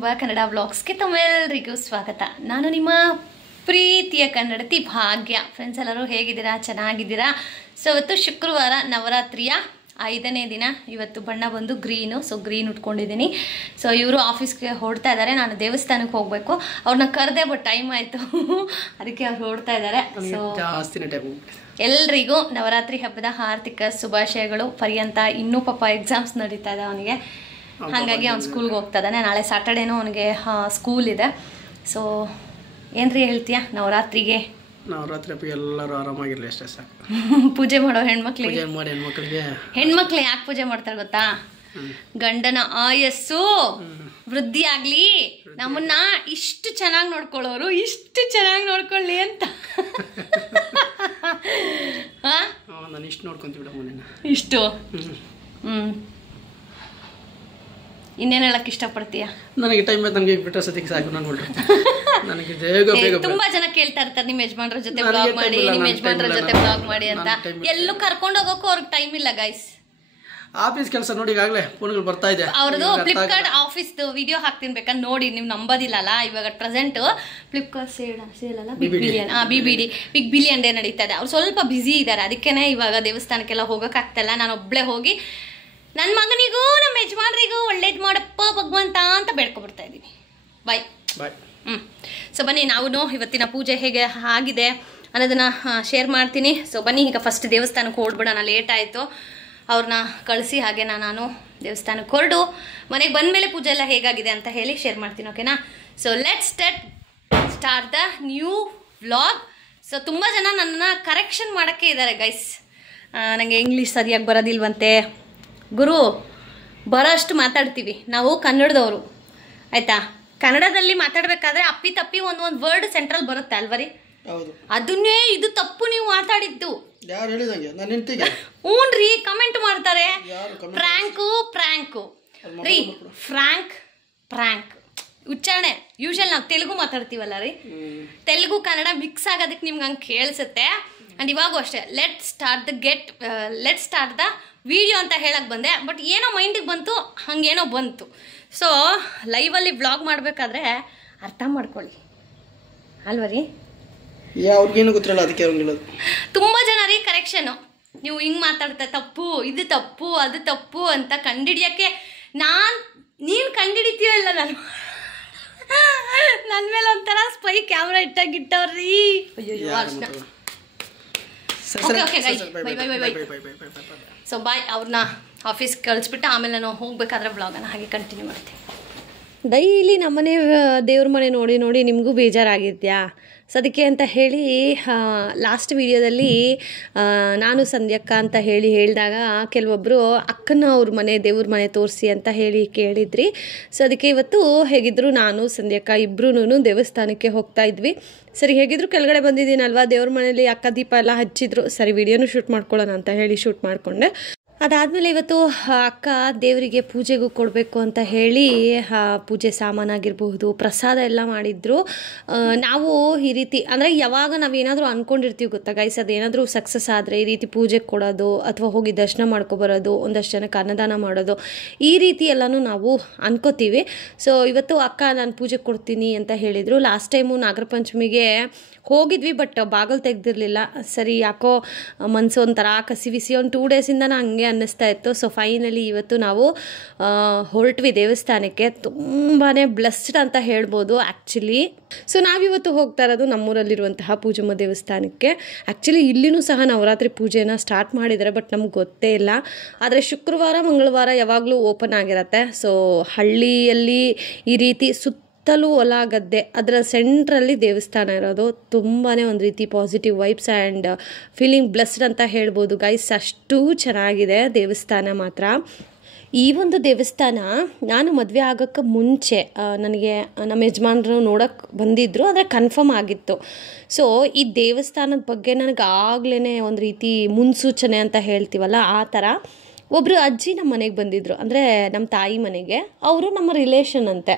ಎಂಬ ಕನ್ನಡ ವ್ಲಾಗ್ಸ್ಗೆ ತಮ್ಮೆಲ್ಲರಿಗೂ ಸ್ವಾಗತ. ನಾನು ನಿಮ್ಮ ಪ್ರೀತಿಯ ಕನ್ನಡತಿ ಭಾಗ್ಯ. ಫ್ರೆಂಡ್ಸ್ ಎಲ್ಲರೂ ಹೇಗಿದ್ದೀರಾ? ಚೆನ್ನಾಗಿದ್ದೀರಾ? ಸೊ ಇವತ್ತು ಶುಕ್ರವಾರ, ನವರಾತ್ರಿಯ 5ನೇ ದಿನ. ಇವತ್ತು ಬಣ್ಣ ಬಂದು ಗ್ರೀನು, ಸೊ ಗ್ರೀನ್ ಉಟ್ಕೊಂಡಿದ್ದೀನಿ. ಸೊ ಇವರು ಆಫೀಸ್ಗೆ ಹೊರಡ್ತಾ ಇದ್ದಾರೆ, ನಾನು ದೇವಸ್ಥಾನಕ್ಕೆ ಹೋಗಬೇಕು. ಅವ್ರನ್ನ ಕರೆದೆ, ಬಟ್ ಟೈಮ್ ಆಯಿತು, ಅದಕ್ಕೆ ಅವ್ರು ಹೊರಡ್ತಾ ಇದ್ದಾರೆ. ಸೊ ಎಲ್ರಿಗೂ ನವರಾತ್ರಿ ಹಬ್ಬದ ಆರ್ಥಿಕ ಶುಭಾಶಯಗಳು. ಪರ್ಯಂತ ಇನ್ನೂ ಪಾಪ ಎಕ್ಸಾಮ್ಸ್ ನಡೀತಾ ಇದೆ ಅವನಿಗೆ, ಹಾಗಾಗಿ ಅವ್ನು ಸ್ಕೂಲ್ಗೆ ಹೋಗ್ತಾ ಇದ್ದಾನೆ. ನಾಳೆ ಸ್ಯಾಟರ್ಡೇನೂ ಅವನಿಗೆ ಸ್ಕೂಲ್ ಇದೆ. ಸೊ ಏನ್ರಿ ಹೇಳ್ತೀಯಾ ನವರಾತ್ರಿಗೆ? ನವರಾತ್ರಿ ಹಬ್ಬ ಎಲ್ಲರೂ ಆರಾಮಾಗಿರ್ಲಿ ಅಷ್ಟೇ ಸಾಕು. ಪೂಜೆ ಮಾಡೋ ಹೆಣ್ಮಕ್ಳಿಗೆ, ಹೆಣ್ಮಕ್ಳು ಯಾಕೆ ಪೂಜೆ ಮಾಡ್ತಾರೆ ಗೊತ್ತಾ? ಗಂಡನ ಆಯಸ್ಸು ವೃದ್ಧಿ ಆಗ್ಲಿ, ನಮ್ಮನ್ನ ಇಷ್ಟು ಚೆನ್ನಾಗಿ ನೋಡ್ಕೊಳ್ಳೋರು ಇಷ್ಟು ಚೆನ್ನಾಗಿ ನೋಡ್ಕೊಳ್ಳಿ ಅಂತ. ನಾನು ಇಷ್ಟು ನೋಡ್ಕೊಂತೀವಿ ಇಷ್ಟು. ಇನ್ನೇನು ಹೇಳಕ್ ಇಷ್ಟಪಡ್ತೀಯ? ನನಗೆ ಟೈಮ್ ನನಗೆ ಬಿಟ್ಟರೆ ಸತಿಗೆ ಸಾಕು. ನಾನು ನನಗೆ ತುಂಬಾ ಜನ ಕೇಳ್ತಾ ಇರ್ತಾರೆ, ನಿಮ್ಮ ಯಜಮಾನ್ರ ಜೊತೆ ಬ್ಲಾಗ್ ಮಾಡಿ, ನಿಮ್ಮ ಯಜಮಾನ್ರ ಜೊತೆ ಬ್ಲಾಗ್ ಮಾಡಿ ಅಂತ. ಎಲ್ಲೂ ಕರ್ಕೊಂಡು ಹೋಗೋಕ್ಕೂ ಅವ್ರಿಗೆ ಟೈಮ್ ಇಲ್ಲ ಗೈಸ್. ಆಫೀಸ್ ಕೆಲಸ ನೋಡಿ, ಈಗಾಗಲೇ ಫೋನ್ಗಳು ಬರ್ತಾ ಇದೆ. ಅವ್ರದ್ದು ಫ್ಲಿಪ್ಕಾರ್ಟ್ ಆಫೀಸ್ ವಿಡಿಯೋ ಹಾಕ್ತೀನಿ, ಬೇಕಾದ್ರೆ ನೋಡಿ. ನೀವು ನಂಬೋದಿಲ್ಲಲ್ಲ, ಇವಾಗ ಪ್ರೆಸೆಂಟ್ ಫ್ಲಿಪ್ಕಾರ್ಟ್ ಸೇಲ್ ಅಲ್ಲ, big billion, big billion day ನಡೀತಾ ಇದೆ. ಅವ್ರು ಸ್ವಲ್ಪ ಬ್ಯುಸಿ ಇದ್ದಾರೆ, ಅದಕ್ಕೇನೆ ಇವಾಗ ದೇವಸ್ಥಾನಕ್ಕೆಲ್ಲ ಹೋಗಕ್ಕಾಗ್ತಿಲ್ಲ. ನಾನು ಒಬ್ಳೆ ಹೋಗಿ ನನ್ನ ಮಗನಿಗೂ ನಮ್ಮ ಯಜಮಾನ್ರಿಗೂ ಒಳ್ಳೇದು ಮಾಡಪ್ಪ ಭಗವಂತ ಅಂತ ಬೇಡ್ಕೊಬಿಡ್ತಾ ಇದ್ದೀನಿ. ಬಾಯ್. ಸೊ ಬನ್ನಿ, ನಾವು ಇವತ್ತಿನ ಪೂಜೆ ಹೇಗೆ ಆಗಿದೆ ಅನ್ನೋದನ್ನ ಶೇರ್ ಮಾಡ್ತೀನಿ. ಸೊ ಬನ್ನಿ, ಈಗ ಫಸ್ಟ್ ದೇವಸ್ಥಾನಕ್ಕೆ ಹೊರಡ್ಬಿಡೋಣ. ಲೇಟ್ ಆಯಿತು, ಅವ್ರನ್ನ ಕಳಿಸಿ ಹಾಗೆ ನಾನು ದೇವಸ್ಥಾನಕ್ಕೆ ಹೊರಡು ಮನೆಗೆ ಬಂದಮೇಲೆ ಪೂಜೆ ಎಲ್ಲ ಹೇಗಾಗಿದೆ ಅಂತ ಹೇಳಿ ಶೇರ್ ಮಾಡ್ತೀನಿ, ಓಕೆನಾ? So let's start the new vlog. So ತುಂಬ ಜನ ನನ್ನ ಕರೆಕ್ಷನ್ ಮಾಡೋಕ್ಕೆ ಇದ್ದಾರೆ ಗೈಸ್. ನನಗೆ ಇಂಗ್ಲೀಷ್ ಸರಿಯಾಗಿ ಬರೋದಿಲ್ವಂತೆ. ಗುರು, ಬರೋಷ್ಟು ಮಾತಾಡ್ತೀವಿ ನಾವು, ಕನ್ನಡದವರು ಆಯಿತಾ? ಕನ್ನಡದಲ್ಲಿ ಮಾತಾಡಬೇಕಾದ್ರೆ ಅಪ್ಪಿ ತಪ್ಪಿ ಒಂದೊಂದು ವರ್ಡ್ ಸೆಂಟ್ರಲ್ ಬರುತ್ತೆ ಅಲ್ವರಿ? ಅದನ್ನೇ ಇದು ತಪ್ಪು ನೀವು ಮಾತಾಡಿದ್ದು. ಹ್ಞೂನ್ರಿ, ಕಮೆಂಟ್ ಮಾಡ್ತಾರೆ. ಪ್ರ್ಯಾಂಕು ರೀ, ಫ್ರ್ಯಾಂಕ್ ಉಚ್ಚಾರಣೆ ಯೂಶಲ್ ನಾವು ತೆಲುಗು ಮಾತಾಡ್ತೀವಲ್ಲ ರೀ, ತೆಲುಗು ಕನ್ನಡ ಮಿಕ್ಸ್ ಆಗೋದಕ್ಕೆ ನಿಮ್ಗೆ ಹಂಗೆ ಕೇಳಿಸುತ್ತೆ. ಆ್ಯಂಡ್ ಇವಾಗೂ ಅಷ್ಟೇ, ಲೆಟ್ ಸ್ಟಾರ್ಟ್ ದ ವಿಡಿಯೋ ಅಂತ ಹೇಳಕ್ಕೆ ಬಂದೆ, ಬಟ್ ಏನೋ ಮೈಂಡಿಗೆ ಬಂತು, ಹಂಗೇನೋ ಬಂತು. ಸೊ ಲೈವಲ್ಲಿ ವ್ಲಾಗ್ ಮಾಡಬೇಕಾದ್ರೆ ಅರ್ಥ ಮಾಡ್ಕೊಳ್ಳಿ ಅಲ್ವರಿ? ಅವ್ರಿಗೇನು ಗೊತ್ತಿರಲ್ಲ, ಅದಕ್ಕೆ ತುಂಬ ಜನ ರೀ ಕರೆಕ್ಷನು, ನೀವು ಹಿಂಗೆ ಮಾತಾಡ್ತಾ ತಪ್ಪು, ಇದು ತಪ್ಪು, ಅದು ತಪ್ಪು ಅಂತ ಕಂಡಿಡಿಯೋಕ್ಕೆ ನೀನು ಕಂಡಿಡಿತೀಯೋ ಇಲ್ಲ, ನನ್ನ ಮೇಲೆ ಒಂಥರ ಸ್ಪೈ ಕ್ಯಾಮ್ರಾ ಇಟ್ಟಾಗಿಟ್ಟವ್ರಿ. ಅಯ್ಯೋ ಅರ್ಶನ. Okay guys, bye. So bye. ಅವ್ರನ್ನ ಆಫೀಸ್ಗೆ ಕಳಿಸ್ಬಿಟ್ಟು ಆಮೇಲೆ ನಾನು ಹೋಗ್ಬೇಕಾದ್ರೆ ಬ್ಲಾಗನ್ನು ಹಾಗೆ ಕಂಟಿನ್ಯೂ ಮಾಡ್ತೀನಿ. ಡೈಲಿ ನಮ್ಮನೆ ದೇವ್ರ ಮನೆ ನೋಡಿ ನೋಡಿ ನಿಮಗೂ ಬೇಜಾರಾಗಿದ್ಯಾ? ಸೊ ಅದಕ್ಕೆ ಅಂತ ಹೇಳಿ ಲಾಸ್ಟ್ ವಿಡಿಯೋದಲ್ಲಿ ನಾನು ಸಂಧ್ಯಕ್ಕ ಅಂತ ಹೇಳಿದಾಗ ಕೆಲವೊಬ್ಬರು ಅಕ್ಕನ ಅವ್ರ ಮನೆ ದೇವ್ರ ಮನೆ ತೋರಿಸಿ ಅಂತ ಹೇಳಿ ಕೇಳಿದ್ರಿ. ಸೊ ಅದಕ್ಕೆ ಇವತ್ತು ಹೇಗಿದ್ರು ನಾನು ಸಂಧ್ಯಕ್ಕ ಇಬ್ಬರೂ ದೇವಸ್ಥಾನಕ್ಕೆ ಹೋಗ್ತಾ ಇದ್ವಿ. ಸರಿ, ಹೇಗಿದ್ರು ಕೆಳಗಡೆ ಬಂದಿದ್ದೀನಲ್ವಾ, ದೇವ್ರ ಮನೇಲಿ ಅಕ್ಕ ದೀಪ ಎಲ್ಲ ಹಚ್ಚಿದ್ರು. ಸರಿ, ವಿಡಿಯೋನು ಶೂಟ್ ಮಾಡ್ಕೊಳ್ಳೋಣ ಅಂತ ಹೇಳಿ ಶೂಟ್ ಮಾಡಿಕೊಂಡೆ. ಅದಾದಮೇಲೆ ಇವತ್ತು ಅಕ್ಕ ದೇವರಿಗೆ ಪೂಜೆಗೂ ಕೊಡಬೇಕು ಅಂತ ಹೇಳಿ ಪೂಜೆ ಸಾಮಾನಾಗಿರಬಹುದು, ಪ್ರಸಾದ ಎಲ್ಲ ಮಾಡಿದ್ರು. ನಾವು ಈ ರೀತಿ ಅಂದರೆ ಯಾವಾಗ ನಾವೇನಾದರೂ ಅಂದ್ಕೊಂಡಿರ್ತೀವಿ ಗೊತ್ತಾ ಗೈಸ್, ಅದೇನಾದರೂ ಸಕ್ಸಸ್ ಆದರೆ ಈ ರೀತಿ ಪೂಜೆಗೆ ಕೊಡೋದು ಅಥವಾ ಹೋಗಿ ದರ್ಶನ ಮಾಡ್ಕೊಬರೋದು, ಒಂದಷ್ಟು ಜನಕ್ಕೆ ಅನ್ನದಾನ ಮಾಡೋದು, ಈ ರೀತಿ ಎಲ್ಲನೂ ನಾವು ಅನ್ಕೋತೀವಿ. ಸೊ ಇವತ್ತು ಅಕ್ಕ ನಾನು ಪೂಜೆ ಕೊಡ್ತೀನಿ ಅಂತ ಹೇಳಿದರು. ಲಾಸ್ಟ್ ಟೈಮು ನಾಗರ ಪಂಚಮಿಗೆ ಹೋಗಿದ್ವಿ, ಬಟ್ ಬಾಗಿಲು ತೆಗ್ದಿರಲಿಲ್ಲ. ಸರಿ, ಯಾಕೋ ಮನಸ್ಸು ಒಂಥರ ಕಸಿ ಒಂದು 2 ಡೇಸಿಂದ ಹಂಗೆ ಅನ್ನಿಸ್ತಾ ಇತ್ತು. ಸೊ ಫೈನಲಿ ಇವತ್ತು ನಾವು ಹೊರಟ್ವಿ ದೇವಸ್ಥಾನಕ್ಕೆ. ತುಂಬಾ ಬ್ಲೆಸ್ಡ್ ಅಂತ ಹೇಳ್ಬೋದು ಆ್ಯಕ್ಚುಲಿ. ಸೊ ನಾವಿವತ್ತು ಹೋಗ್ತಾ ಇರೋದು ನಮ್ಮೂರಲ್ಲಿರುವಂತಹ ಪೂಜಮ್ಮ ದೇವಸ್ಥಾನಕ್ಕೆ. ಆ್ಯಕ್ಚುಲಿ ಇಲ್ಲಿನೂ ಸಹ ನವರಾತ್ರಿ ಪೂಜೆನ ಸ್ಟಾರ್ಟ್ ಮಾಡಿದ್ದಾರೆ, ಬಟ್ ನಮ್ಗೆ ಗೊತ್ತೇ ಇಲ್ಲ. ಆದರೆ ಶುಕ್ರವಾರ ಮಂಗಳವಾರ ಯಾವಾಗಲೂ ಓಪನ್ ಆಗಿರತ್ತೆ. ಸೊ ಹಳ್ಳಿಯಲ್ಲಿ ಈ ರೀತಿ ಸುತ್ತಲೂ ಹೊಲ ಗದ್ದೆ, ಅದರ ಸೆಂಟ್ರಲ್ಲಿ ದೇವಸ್ಥಾನ ಇರೋದು ತುಂಬಾ ಒಂದು ರೀತಿ positive vibes and feeling blessed ಅಂತ ಹೇಳ್ಬೋದು ಗೈಸ್. ಅಷ್ಟು ಚೆನ್ನಾಗಿದೆ ದೇವಸ್ಥಾನ ಮಾತ್ರ. ಈ ಒಂದು ದೇವಸ್ಥಾನ ನಾನು ಮದುವೆ ಆಗೋಕ್ಕೆ ಮುಂಚೆ ನನಗೆ ನಮ್ಮ ಯಜಮಾನರು ನೋಡೋಕ್ಕೆ ಬಂದಿದ್ದರು, ಆದರೆ ಕನ್ಫರ್ಮ್ ಆಗಿತ್ತು. ಸೊ ಈ ದೇವಸ್ಥಾನದ ಬಗ್ಗೆ ನನಗೆ ಆಗಲೇ ಒಂದು ರೀತಿ ಮುನ್ಸೂಚನೆ ಅಂತ ಹೇಳ್ತೀವಲ್ಲ, ಆ ಥರ ಒಬ್ಬರು ಅಜ್ಜಿ ನಮ್ಮ ಮನೆಗೆ ಬಂದಿದ್ದರು, ಅಂದರೆ ನಮ್ಮ ತಾಯಿ ಮನೆಗೆ. ಅವರು ನಮ್ಮ ರಿಲೇಷನ್ ಅಂತೆ.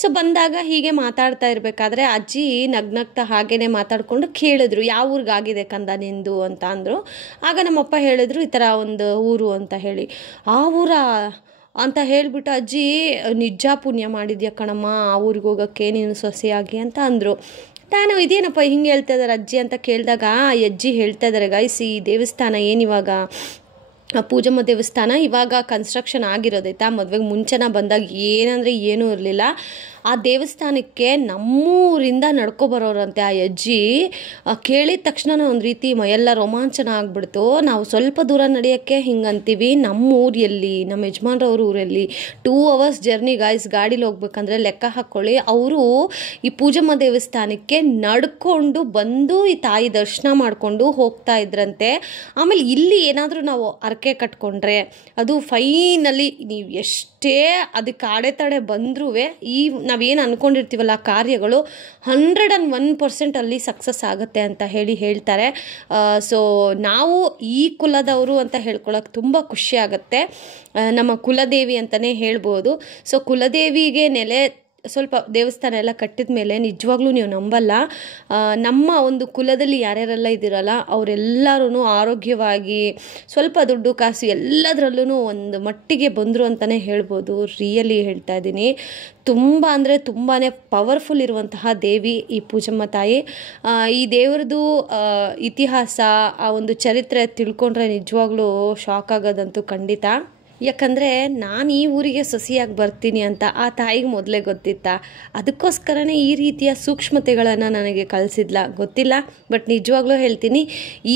ಸೊ ಬಂದಾಗ ಹೀಗೆ ಮಾತಾಡ್ತಾ ಇರಬೇಕಾದ್ರೆ ಅಜ್ಜಿ ನಗ್ನಗ್ತಾ ಹಾಗೇ ಮಾತಾಡಿಕೊಂಡು ಕೇಳಿದ್ರು, ಯಾವ ಊರಿಗಾಗಿದೆ ಕಂದ ನಿಂದು ಅಂತ ಅಂದರು. ಆಗ ನಮ್ಮಪ್ಪ ಹೇಳಿದ್ರು ಈ ಥರ ಒಂದು ಊರು ಅಂತ ಹೇಳಿ. ಆ ಊರ ಅಂತ ಹೇಳಿಬಿಟ್ಟು ಅಜ್ಜಿ ನಿಜ ಪುಣ್ಯ ಮಾಡಿದ್ಯಾ ಕಣಮ್ಮ ಆ ಊರಿಗೆ ಹೋಗೋಕ್ಕೆ ನೀನು ಸೊಸೆಯಾಗಿ ಅಂತ ಅಂದರು. ನಾನು ಇದೇನಪ್ಪ ಹಿಂಗೆ ಹೇಳ್ತಾ ಇದ್ದಾರೆ ಅಜ್ಜಿ ಅಂತ ಕೇಳಿದಾಗ ಅಜ್ಜಿ ಹೇಳ್ತಾ ಇದ್ದಾರೆ, ಗೈಸ್ ಈ ದೇವಸ್ಥಾನ ಏನಿವಾಗ ಪೂಜಮ್ಮ ದೇವಸ್ಥಾನ ಇವಾಗ ಕನ್ಸ್ಟ್ರಕ್ಷನ್ ಆಗಿರೋದೈತಾ, ಮದುವೆಗೆ ಮುಂಚೆನ ಬಂದಾಗ ಏನಂದರೆ ಏನೂ ಇರಲಿಲ್ಲ. ಆ ದೇವಸ್ಥಾನಕ್ಕೆ ನಮ್ಮೂರಿಂದ ನಡ್ಕೊಬರೋರಂತೆ ಆ ಅಜ್ಜಿ. ಕೇಳಿದ ತಕ್ಷಣ ಒಂದು ರೀತಿ ಮೈಯೆಲ್ಲ ರೋಮಾಂಚನ ಆಗ್ಬಿಡ್ತು. ನಾವು ಸ್ವಲ್ಪ ದೂರ ನಡೆಯೋಕ್ಕೆ ಹಿಂಗೆ ಅಂತೀವಿ, ನಮ್ಮ ಊರಲ್ಲಿ ನಮ್ಮ ಯಜಮಾನ್ರವ್ರ ಊರಲ್ಲಿ 2 hours ಜರ್ನಿ ಗಾಯ್ಸ್. ಗಾಡೀಲಿ ಹೋಗ್ಬೇಕಂದ್ರೆ ಲೆಕ್ಕ ಹಾಕ್ಕೊಳ್ಳಿ. ಅವರು ಈ ಪೂಜಮ್ಮ ದೇವಸ್ಥಾನಕ್ಕೆ ನಡ್ಕೊಂಡು ಬಂದು ಈ ತಾಯಿ ದರ್ಶನ ಮಾಡಿಕೊಂಡು ಹೋಗ್ತಾ ಇದ್ರಂತೆ. ಆಮೇಲೆ ಇಲ್ಲಿ ಏನಾದರೂ ನಾವು ಹರಕೆ ಕಟ್ಕೊಂಡ್ರೆ ಅದು ಫೈನಲಿ ನೀವು ಎಷ್ಟೇ ಅದಕ್ಕೆ ಅಡೆತಡೆ ಬಂದರೂ ಈ ನಾವೇನು ಅಂದ್ಕೊಂಡಿರ್ತೀವಲ್ಲ ಕಾರ್ಯಗಳು 101% ಅಲ್ಲಿ ಸಕ್ಸಸ್ ಆಗುತ್ತೆ ಅಂತ ಹೇಳ್ತಾರೆ. ಸೊ ನಾವು ಈ ಕುಲದವರು ಅಂತ ಹೇಳ್ಕೊಳಕ್ಕೆ ತುಂಬ ಖುಷಿ ಆಗುತ್ತೆ. ನಮ್ಮ ಕುಲದೇವಿ ಅಂತಲೇ ಹೇಳ್ಬೋದು. ಸೊ ಕುಲದೇವಿಗೆ ನೆಲೆ ಸ್ವಲ್ಪ ದೇವಸ್ಥಾನ ಎಲ್ಲ ಕಟ್ಟಿದ ಮೇಲೆ ನಿಜವಾಗ್ಲೂ ನೀವು ನಂಬಲ್ಲ, ನಮ್ಮ ಒಂದು ಕುಲದಲ್ಲಿ ಯಾರ್ಯಾರೆಲ್ಲ ಇದ್ದೀರಲ್ಲ ಅವರೆಲ್ಲರೂ ಆರೋಗ್ಯವಾಗಿ ಸ್ವಲ್ಪ ದುಡ್ಡು ಕಾಸು ಎಲ್ಲದರಲ್ಲೂ ಒಂದು ಮಟ್ಟಿಗೆ ಬಂದರು ಅಂತಲೇ ಹೇಳ್ಬೋದು. ರಿಯಲಿ ಹೇಳ್ತಾ ಇದ್ದೀನಿ. ತುಂಬ ಅಂದರೆ ತುಂಬಾ ಪವರ್ಫುಲ್ ಇರುವಂತಹ ದೇವಿ ಈ ಪೂಜಮ್ಮ ತಾಯಿ. ಈ ದೇವ್ರದ್ದು ಇತಿಹಾಸ ಆ ಒಂದು ಚರಿತ್ರೆ ತಿಳ್ಕೊಂಡ್ರೆ ನಿಜವಾಗ್ಲೂ ಶಾಕ್ ಆಗೋದಂತೂ ಖಂಡಿತ. ಯಾಕಂದರೆ ನಾನು ಈ ಊರಿಗೆ ಸೊಸೆಯಾಗಿ ಬರ್ತೀನಿ ಅಂತ ಆ ತಾಯಿಗೆ ಮೊದಲೇ ಗೊತ್ತಿತ್ತ, ಅದಕ್ಕೋಸ್ಕರನೇ ಈ ರೀತಿಯ ಸೂಕ್ಷ್ಮತೆಗಳನ್ನು ನನಗೆ ಕಲಿಸಿದ್ಲ ಗೊತ್ತಿಲ್ಲ. ಬಟ್ ನಿಜವಾಗ್ಲೂ ಹೇಳ್ತೀನಿ,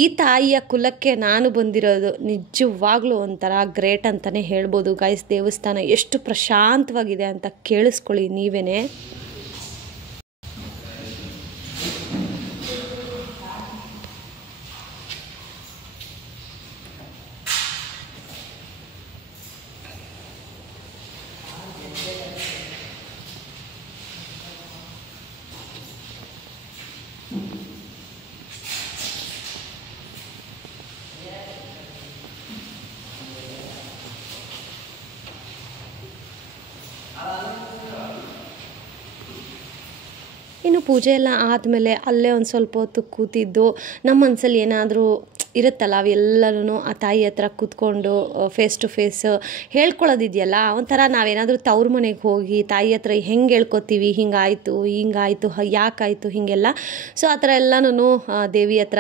ಈ ತಾಯಿಯ ಕುಲಕ್ಕೆ ನಾನು ಬಂದಿರೋದು ನಿಜವಾಗ್ಲೂ ಒಂಥರ ಗ್ರೇಟ್ ಅಂತಲೇ ಹೇಳ್ಬೋದು ಗಾಯ್ಸ್. ದೇವಸ್ಥಾನ ಎಷ್ಟು ಪ್ರಶಾಂತವಾಗಿದೆ ಅಂತ ಕೇಳಿಸ್ಕೊಳ್ಳಿ ನೀವೇ. ಇನ್ನು ಪೂಜೆ ಎಲ್ಲ ಆದಮೇಲೆ ಅಲ್ಲೇ ಒಂದು ಸ್ವಲ್ಪ ಹೊತ್ತು ಕೂತಿದ್ದು ನಮ್ಮ ಮನಸ್ಸಲ್ಲಿ ಏನಾದರೂ ಇರುತ್ತಲ್ಲ ಅವೆಲ್ಲರೂ ಆ ತಾಯಿ ಹತ್ರ ಕೂತ್ಕೊಂಡು ಫೇಸ್ ಟು ಫೇಸ್ ಹೇಳ್ಕೊಳ್ಳೋದಿದೆಯಲ್ಲ, ಒಂಥರ ನಾವೇನಾದರೂ ತವ್ರ ಮನೆಗೆ ಹೋಗಿ ತಾಯಿ ಹತ್ರ ಹೆಂಗೆ ಹೇಳ್ಕೊತೀವಿ, ಹಿಂಗಾಯಿತು ಯಾಕಾಯಿತು ಹೀಗೆಲ್ಲ. ಸೊ ಆ ಥರ ಎಲ್ಲನೂ ದೇವಿ ಹತ್ರ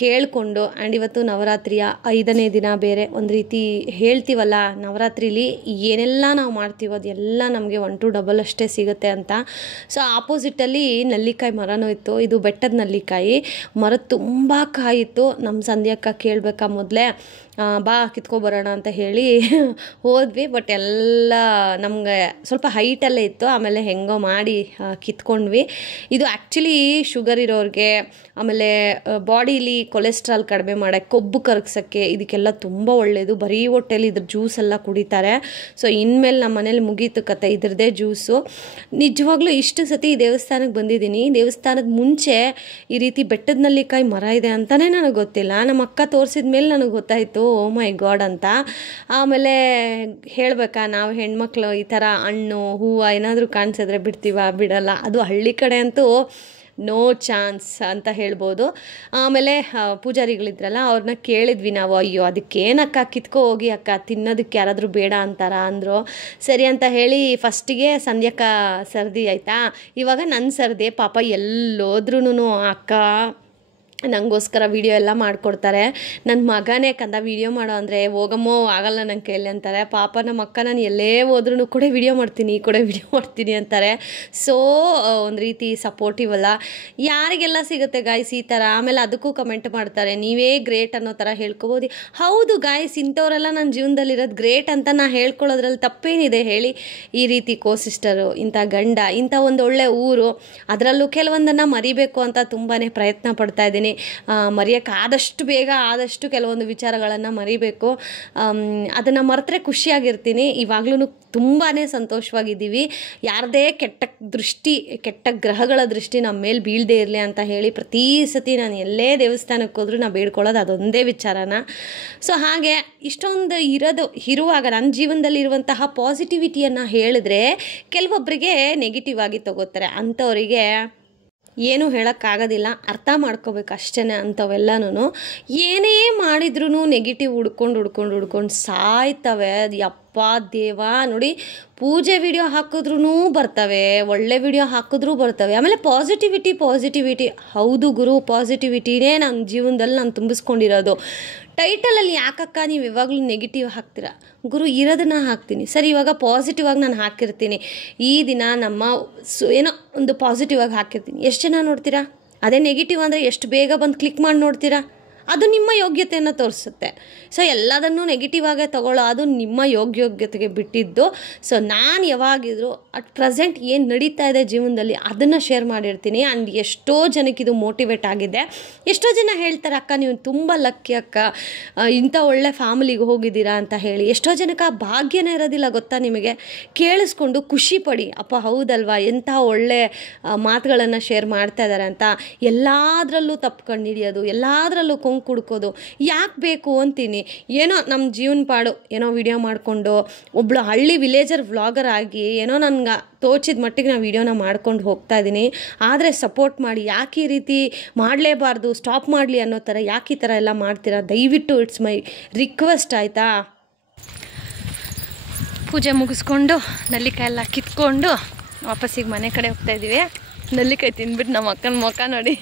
ಕೇಳಿಕೊಂಡು. ಆ್ಯಂಡ್ ಇವತ್ತು ನವರಾತ್ರಿಯ 5ನೇ ದಿನ ಬೇರೆ ಒಂದು ರೀತಿ ಹೇಳ್ತೀವಲ್ಲ, ನವರಾತ್ರಿಲಿ ಏನೆಲ್ಲ ನಾವು ಮಾಡ್ತೀವೋ ಅದೆಲ್ಲ ನಮಗೆ 1 to 2 ಅಷ್ಟೇ ಸಿಗುತ್ತೆ ಅಂತ. ಸೊ ಆಪೋಸಿಟಲ್ಲಿ ನಲ್ಲಿಕಾಯಿ ಮರನೂ ಇತ್ತು. ಇದು ಬೆಟ್ಟದ ನಲ್ಲಿಕಾಯಿ ಮರ ತುಂಬ ಕಾಯಿತ್ತು. ನಮ್ಮ ಸಂಧ್ಯಾಕ್ಕ ಕೇಳಬೇಕಾ ಮೊದಲೇ ಬಾ ಕಿತ್ಕೊಬರೋಣ ಅಂತ ಹೇಳಿ ಹೋದ್ವಿ. ಬಟ್ ಎಲ್ಲ ನಮಗೆ ಸ್ವಲ್ಪ ಹೈಟಲ್ಲೇ ಇತ್ತು. ಆಮೇಲೆ ಹೆಂಗೋ ಮಾಡಿ ಕಿತ್ಕೊಂಡ್ವಿ. ಇದು ಆ್ಯಕ್ಚುಲಿ ಶುಗರ್ ಇರೋರಿಗೆ, ಆಮೇಲೆ ಬಾಡಿಲಿ ಕೊಲೆಸ್ಟ್ರಾಲ್ ಕಡಿಮೆ ಮಾಡೋಕ್ಕೆ, ಕೊಬ್ಬು ಕರಗಿಸೋಕ್ಕೆ ಇದಕ್ಕೆಲ್ಲ ತುಂಬ ಒಳ್ಳೆಯದು. ಬರೀ ಹೊಟ್ಟೆಲಿ ಇದ್ರ ಜ್ಯೂಸ್ ಎಲ್ಲ ಕುಡಿತಾರೆ. ಸೊ ಇನ್ಮೇಲೆ ನಮ್ಮ ಮನೇಲಿ ಮುಗೀತು ಕತೆ ಇದ್ರದ್ದೇ ಜ್ಯೂಸು. ನಿಜವಾಗ್ಲೂ ಇಷ್ಟು ಸತಿ ಈ ದೇವಸ್ಥಾನಕ್ಕೆ ಬಂದಿದ್ದೀನಿ. ದೇವಸ್ಥಾನದ ಮುಂಚೆ ಈ ರೀತಿ ಬೆಟ್ಟದ ನಲ್ಲಿಕಾಯಿ ಮರ ಇದೆ ಅಂತಲೇ ನನಗೆ ಗೊತ್ತಿಲ್ಲ. ನಮ್ಮ ಅಕ್ಕ ತೋರಿಸಿದ ಮೇಲೆ ನನಗೆ ಗೊತ್ತಾಯಿತು, ಓ ಮೈ ಗಾಡ್ ಅಂತ. ಆಮೇಲೆ ಹೇಳಬೇಕಾ, ನಾವು ಹೆಣ್ಮಕ್ಳು ಈ ಥರ ಹಣ್ಣು ಹೂವು ಏನಾದರೂ ಕಾಣಿಸಿದ್ರೆ ಬಿಡಲ್ಲ. ಅದು ಹಳ್ಳಿ ಕಡೆ ಅಂತೂ ನೋ ಚಾನ್ಸ್ ಅಂತ ಹೇಳ್ಬೋದು. ಆಮೇಲೆ ಪೂಜಾರಿಗಳಿದ್ರಲ್ಲ ಅವ್ರನ್ನ ಕೇಳಿದ್ವಿ ನಾವು, ಅಯ್ಯೋ ಅದಕ್ಕೇನಕ್ಕ ಕಿತ್ಕೊ ಹೋಗಿ ಅಕ್ಕ, ತಿನ್ನೋದಕ್ಕೆ ಯಾರಾದರೂ ಬೇಡ ಅಂತಾರ ಅಂದರು. ಸರಿ ಅಂತ ಹೇಳಿ ಫಸ್ಟಿಗೆ ಸಂಧ್ಯಾಕ್ಕ ಸರ್ದಿ ಆಯಿತಾ, ಇವಾಗ ನನ್ನ ಸರ್ದಿ. ಪಾಪ ಎಲ್ಲೋದ್ರೂ ಅಕ್ಕ ನನಗೋಸ್ಕರ ವೀಡಿಯೋ ಎಲ್ಲ ಮಾಡಿಕೊಡ್ತಾರೆ. ನನ್ನ ಮಗನೇ ಕಂದ ವೀಡಿಯೋ ಮಾಡೋ ಅಂದರೆ ಹೋಗಮ್ಮೋ ಆಗಲ್ಲ ನನ್ನ ಕೈಯಲ್ಲಿ ಅಂತಾರೆ. ಪಾಪ ನಮ್ಮ ಅಕ್ಕ ನಾನು ಎಲ್ಲೇ ಹೋದ್ರೂ ಕೂಡ ವೀಡಿಯೋ ಮಾಡ್ತೀನಿ ಅಂತಾರೆ. ಸೊ ಒಂದು ರೀತಿ ಸಪೋರ್ಟಿವ್ ಅಲ್ಲ. ಯಾರಿಗೆಲ್ಲ ಸಿಗುತ್ತೆ ಗಾಯ್ಸ್ ಈ ಥರ. ಆಮೇಲೆ ಅದಕ್ಕೂ ಕಮೆಂಟ್ ಮಾಡ್ತಾರೆ, ನೀವೇ ಗ್ರೇಟ್ ಅನ್ನೋ ಥರ ಹೇಳ್ಕೊಬೋದು. ಹೌದು ಗಾಯ್ಸ್, ಇಂಥವರೆಲ್ಲ ನನ್ನ ಜೀವನದಲ್ಲಿರೋದು ಗ್ರೇಟ್ ಅಂತ ನಾ ಹೇಳ್ಕೊಳ್ಳೋದ್ರಲ್ಲಿ ತಪ್ಪೇನಿದೆ ಹೇಳಿ. ಈ ರೀತಿ ಸಿಸ್ಟರು, ಇಂಥ ಗಂಡ, ಇಂಥ ಒಂದು ಒಳ್ಳೆ ಊರು, ಅದರಲ್ಲೂ ಕೆಲವೊಂದನ್ನು ಮರಿಬೇಕು ಅಂತ ತುಂಬಾ ಪ್ರಯತ್ನ ಪಡ್ತಾ ಇದ್ದೀನಿ. ಮರೆಯೋಕ್ಕೆ ಆದಷ್ಟು ಕೆಲವೊಂದು ವಿಚಾರಗಳನ್ನು ಮರಿಬೇಕು. ಅದನ್ನು ಮರೆತರೆ ಖುಷಿಯಾಗಿರ್ತೀನಿ. ಇವಾಗ್ಲೂ ತುಂಬಾ ಸಂತೋಷವಾಗಿದ್ದೀವಿ. ಯಾರದೇ ಕೆಟ್ಟ ಗ್ರಹಗಳ ದೃಷ್ಟಿ ನಮ್ಮ ಮೇಲೆ ಬೀಳದೇ ಇರಲಿ ಅಂತ ಹೇಳಿ ಪ್ರತಿ ಸತಿ ನಾನು ಎಲ್ಲೇ ದೇವಸ್ಥಾನಕ್ಕೆ ಹೋದ್ರೂ ನಾನು ಬೇಡ್ಕೊಳ್ಳೋದು ಅದೊಂದೇ ವಿಚಾರನ. ಸೊ ಹಾಗೆ ಇಷ್ಟೊಂದು ಇರುವಾಗ ನನ್ನ ಜೀವನದಲ್ಲಿರುವಂತಹ ಪಾಸಿಟಿವಿಟಿಯನ್ನು ಹೇಳಿದ್ರೆ ಕೆಲವೊಬ್ಬರಿಗೆ ನೆಗೆಟಿವ್ ಆಗಿ ತಗೋತಾರೆ. ಅಂಥವರಿಗೆ ಏನೂ ಹೇಳೋಕ್ಕಾಗೋದಿಲ್ಲ, ಅರ್ಥ ಮಾಡ್ಕೋಬೇಕು ಅಷ್ಟೇ. ಅಂಥವೆಲ್ಲನೂ ಏನೇ ಮಾಡಿದ್ರೂ ನೆಗೆಟಿವ್ ಹುಡ್ಕೊಂಡು ಸಾಯ್ತವೆ. ಅದು ಯಪ್ಪ ಅಪ್ಪ ದೇವ ನೋಡಿ, ಪೂಜೆ ವಿಡಿಯೋ ಹಾಕಿದ್ರೂ ಬರ್ತವೆ, ಒಳ್ಳೆ ವಿಡಿಯೋ ಹಾಕಿದ್ರೂ ಬರ್ತವೆ. ಆಮೇಲೆ ಪಾಸಿಟಿವಿಟಿ. ಹೌದು ಗುರು, ಪಾಸಿಟಿವಿಟಿನೇ ನನ್ನ ಜೀವನದಲ್ಲಿ ನಾನು ತುಂಬಿಸ್ಕೊಂಡಿರೋದು. ಟೈಟಲಲ್ಲಿ ಯಾಕಕ್ಕ ನೀವು ಯಾವಾಗಲೂ ನೆಗೆಟಿವ್ ಹಾಕ್ತೀರಾ? ಗುರು, ಇರೋದನ್ನು ಹಾಕ್ತೀನಿ ಸರಿ. ಇವಾಗ ಪಾಸಿಟಿವ್ ಆಗಿ ನಾನು ಹಾಕಿರ್ತೀನಿ, ಈ ದಿನ ನಮ್ಮ ಏನೋ ಒಂದು ಪಾಸಿಟಿವ್ ಆಗಿ ಹಾಕಿರ್ತೀನಿ. ಎಷ್ಟು ಜನ ನೋಡ್ತೀರಾ? ಅದೇ ನೆಗೆಟಿವ್ ಅಂದರೆ ಎಷ್ಟು ಬೇಗ ಬಂದು ಕ್ಲಿಕ್ ಮಾಡಿ ನೋಡ್ತೀರಾ? ಅದು ನಿಮ್ಮ ಯೋಗ್ಯತೆಯನ್ನು ತೋರಿಸುತ್ತೆ. ಸೊ ಎಲ್ಲದನ್ನೂ ನೆಗೆಟಿವ್ ಆಗೇ ತಗೊಳ್ಳೋ, ಅದು ನಿಮ್ಮ ಯೋಗ್ಯತೆಗೆ ಬಿಟ್ಟಿದ್ದು. ಸೊ ನಾನು ಯಾವಾಗಿದ್ರು ಅಟ್ ಪ್ರೆಸೆಂಟ್ ಏನು ನಡೀತಾ ಇದೆ ಜೀವನದಲ್ಲಿ ಅದನ್ನು ಶೇರ್ ಮಾಡಿರ್ತೀನಿ. ಆ್ಯಂಡ್ ಎಷ್ಟೋ ಜನಕ್ಕೆ ಇದು ಮೋಟಿವೇಟ್ ಆಗಿದೆ. ಎಷ್ಟೋ ಜನ ಹೇಳ್ತಾರೆ, ಅಕ್ಕ ನೀವು ತುಂಬ ಲಕ್ಕಿ ಅಕ್ಕ, ಇಂಥ ಒಳ್ಳೆ ಫ್ಯಾಮಿಲಿಗೆ ಹೋಗಿದ್ದೀರಾ ಅಂತ ಹೇಳಿ. ಎಷ್ಟೋ ಜನಕ್ಕೆ ಆ ಭಾಗ್ಯನೇ ಇರೋದಿಲ್ಲ ಗೊತ್ತಾ ನಿಮಗೆ? ಕೇಳಿಸ್ಕೊಂಡು ಖುಷಿ ಪಡಿ, ಅಪ್ಪ ಹೌದಲ್ವಾ ಎಂಥ ಒಳ್ಳೆ ಮಾತುಗಳನ್ನು ಶೇರ್ ಮಾಡ್ತಾ ಇದ್ದಾರೆ ಅಂತ. ಎಲ್ಲದರಲ್ಲೂ ತಪ್ಕೊಂಡು ಹಿಡಿಯೋದು, ಎಲ್ಲದರಲ್ಲೂ ಕುಡ್ಕೋದು ಯಾಕೆ ಬೇಕು ಅಂತೀನಿ. ಏನೋ ನಮ್ಮ ಜೀವನ ಪಾಡು ಏನೋ ವಿಡಿಯೋ ಮಾಡಿಕೊಂಡು ಒಬ್ಳು ಹಳ್ಳಿ ವಿಲೇಜರ್ ವ್ಲಾಗರ್ ಆಗಿ ಏನೋ ನನಗೆ ತೋಚಿದ ಮಟ್ಟಿಗೆ ನಾನು ವಿಡಿಯೋನ ಮಾಡ್ಕೊಂಡು ಹೋಗ್ತಾ ಇದ್ದೀನಿ. ಆದರೆ ಸಪೋರ್ಟ್ ಮಾಡಿ, ಯಾಕೆ ಈ ರೀತಿ ಮಾಡಲೇಬಾರ್ದು, ಸ್ಟಾಪ್ ಮಾಡಲಿ ಅನ್ನೋ ಥರ ಯಾಕೆ ಈ ಥರ ಎಲ್ಲ ಮಾಡ್ತೀರಾ? ದಯವಿಟ್ಟು ಇಟ್ಸ್ ಮೈ ರಿಕ್ವೆಸ್ಟ್, ಆಯಿತಾ? ಪೂಜೆ ಮುಗಿಸ್ಕೊಂಡು ನೆಲ್ಲಿಕಾಯಿ ಎಲ್ಲ ಕಿತ್ಕೊಂಡು ವಾಪಸ್ಸಿಗೆ ಮನೆ ಕಡೆ ಹೋಗ್ತಾ ಇದ್ದೀವಿ. ನೆಲ್ಲಿಕಾಯಿ ತಿಂದ್ಬಿಟ್ಟು ನಮ್ಮ ಅಕ್ಕನ ಮುಖ ನೋಡಿ.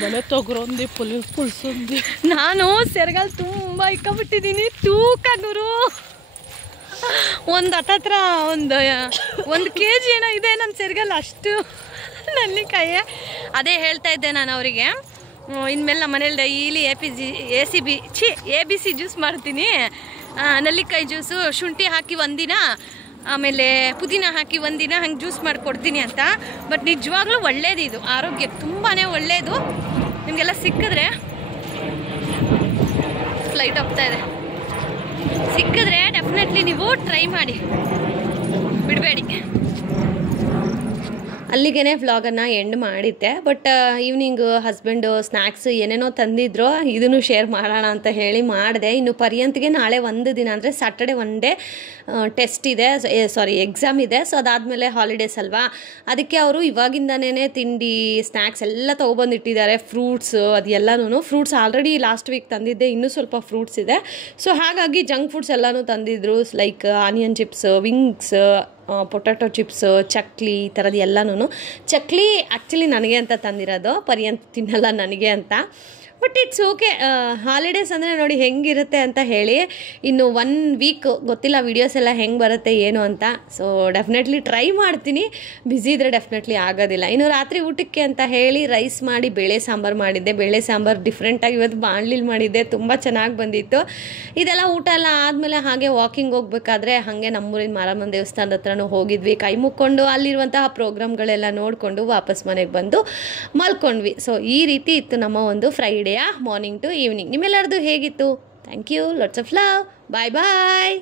ಬಲೆ ತೊಗರೊಂದಿ ಪುಲ್ಸೊಂದಿ. ನಾನು ಸೆರಗಲ್ ತುಂಬ ಇಕ್ಕೊಬಿಟ್ಟಿದ್ದೀನಿ, ತೂಕ ಗುರು. ಒಂದು ಹತ್ತತ್ರ ಒಂದು KG ಏನೋ ಇದೆ ನನ್ನ ಸೆರಗಲ್, ಅಷ್ಟು ನೆಲ್ಲಿಕಾಯಿ. ಅದೇ ಹೇಳ್ತಾ ಇದ್ದೆ ನಾನು ಅವರಿಗೆ, ಇನ್ಮೇಲೆ ನಮ್ಮ ಮನೇಲಿ ಡೈಲಿ ABC ಜ್ಯೂಸ್ ಮಾಡ್ತೀನಿ. ನೆಲ್ಲಿಕಾಯಿ ಜ್ಯೂಸು ಶುಂಠಿ ಹಾಕಿ ಒಂದಿನ, ಆಮೇಲೆ ಪುದೀನ ಹಾಕಿ ಒಂದಿನ ಹಂಗೆ ಜ್ಯೂಸ್ ಮಾಡಿಕೊಡ್ತೀನಿ ಅಂತ. ಬಟ್ ನಿಜವಾಗ್ಲೂ ಒಳ್ಳೇದು, ಇದು ಆರೋಗ್ಯಕ್ಕೆ ತುಂಬಾ ಒಳ್ಳೆಯದು. ನಿಮಗೆಲ್ಲ ಸಿಕ್ಕಿದ್ರೆ, ಫ್ಲೈಟ್ ಹೋಗ್ತಾ ಇದೆ, ಸಿಕ್ಕಿದ್ರೆ ಡೆಫಿನೆಟ್ಲಿ ನೀವು ಟ್ರೈ ಮಾಡಿ, ಬಿಡಬೇಡಿ. ಅಲ್ಲಿಗೆ ವ್ಲಾಗನ್ನು ಎಂಡ್ ಮಾಡಿದ್ದೆ. ಬಟ್ ಈವ್ನಿಂಗ್ ಹಸ್ಬೆಂಡು ಸ್ನ್ಯಾಕ್ಸ್ ಏನೇನೋ ತಂದಿದ್ರು, ಇದನ್ನು ಶೇರ್ ಮಾಡೋಣ ಅಂತ ಹೇಳಿ ಮಾಡಿದೆ. ಇನ್ನು ಪರ್ಯಂತ್ಗೆ ನಾಳೆ ಒಂದು ದಿನ ಅಂದರೆ ಸ್ಯಾಟರ್ಡೆ ಒನ್ ಡೇ ಟೆಸ್ಟ್ ಇದೆ, ಎಕ್ಸಾಮ್ ಇದೆ. ಸೊ ಅದಾದಮೇಲೆ ಹಾಲಿಡೇಸ್ ಅಲ್ವಾ, ಅದಕ್ಕೆ ಅವರು ಇವಾಗಿಂದನೇ ತಿಂಡಿ ಸ್ನ್ಯಾಕ್ಸ್ ಎಲ್ಲ ತೊಗೊಬಂದಿಟ್ಟಿದ್ದಾರೆ. ಫ್ರೂಟ್ಸ್ ಅದೆಲ್ಲನೂ, ಫ್ರೂಟ್ಸ್ ಆಲ್ರೆಡಿ ಲಾಸ್ಟ್ ವೀಕ್ ತಂದಿದ್ದೆ, ಇನ್ನೂ ಸ್ವಲ್ಪ ಫ್ರೂಟ್ಸ್ ಇದೆ. ಸೊ ಹಾಗಾಗಿ ಜಂಕ್ ಫುಡ್ಸ್ ಎಲ್ಲನೂ ತಂದಿದ್ರು, like onion chips, wings, potato chips, chakli, ಈ ಥರದ್ದು ಎಲ್ಲನೂ. ಚಕ್ಲಿ ಆ್ಯಕ್ಚುಲಿ ನನಗೆ ಅಂತ ತಂದಿರೋದು, ಪರ್ಯಂತ ತಿನ್ನಲ್ಲ ನನಗೆ ಅಂತ. ಬಟ್ ಇಟ್ಸ್ ಓಕೆ, ಹಾಲಿಡೇಸ್ ಅಂದರೆ ನೋಡಿ ಹೆಂಗಿರುತ್ತೆ ಅಂತ ಹೇಳಿ. ಇನ್ನು 1 ವೀಕ್ ಗೊತ್ತಿಲ್ಲ ವೀಡಿಯೋಸ್ ಎಲ್ಲ ಹೆಂಗೆ ಬರುತ್ತೆ ಏನು ಅಂತ. ಸೊ ಡೆಫಿನೆಟ್ಲಿ ಟ್ರೈ ಮಾಡ್ತೀನಿ, ಬ್ಯುಸಿ ಇದ್ದರೆ ಡೆಫಿನೆಟ್ಲಿ ಆಗೋದಿಲ್ಲ. ಇನ್ನು ರಾತ್ರಿ ಊಟಕ್ಕೆ ಅಂತ ಹೇಳಿ ರೈಸ್ ಮಾಡಿ ಬೇಳೆ ಸಾಂಬಾರು ಮಾಡಿದ್ದೆ. ಬೇಳೆ ಸಾಂಬಾರು ಡಿಫ್ರೆಂಟಾಗಿ ಇವತ್ತು ಬಾಣಲಿಲಿ ಮಾಡಿದ್ದೆ, ತುಂಬ ಚೆನ್ನಾಗಿ ಬಂದಿತ್ತು. ಇದೆಲ್ಲ ಊಟ ಎಲ್ಲ ಆದಮೇಲೆ ಹಾಗೆ ವಾಕಿಂಗ್ ಹೋಗ್ಬೇಕಾದ್ರೆ ಹಾಗೆ ನಮ್ಮೂರಿನ ಮಾರಮ್ಮನ ದೇವಸ್ಥಾನದ ಹತ್ರನೂ ಹೋಗಿದ್ವಿ. ಕೈ ಮುಕ್ಕೊಂಡು ಅಲ್ಲಿರುವಂತಹ ಪ್ರೋಗ್ರಾಮ್ಗಳೆಲ್ಲ ನೋಡಿಕೊಂಡು ವಾಪಸ್ ಮನೆಗೆ ಬಂದು ಮಲ್ಕೊಂಡ್ವಿ. ಸೊ ಈ ರೀತಿ ಇತ್ತು ನಮ್ಮ ಒಂದು ಫ್ರೈಡೇ ಮಾರ್ನಿಂಗ್ ಟು ಈವ್ನಿಂಗ್. ನಿಮ್ಮೆಲ್ಲರದು ಹೇಗಿತ್ತು? Thank you, lots of love, bye bye.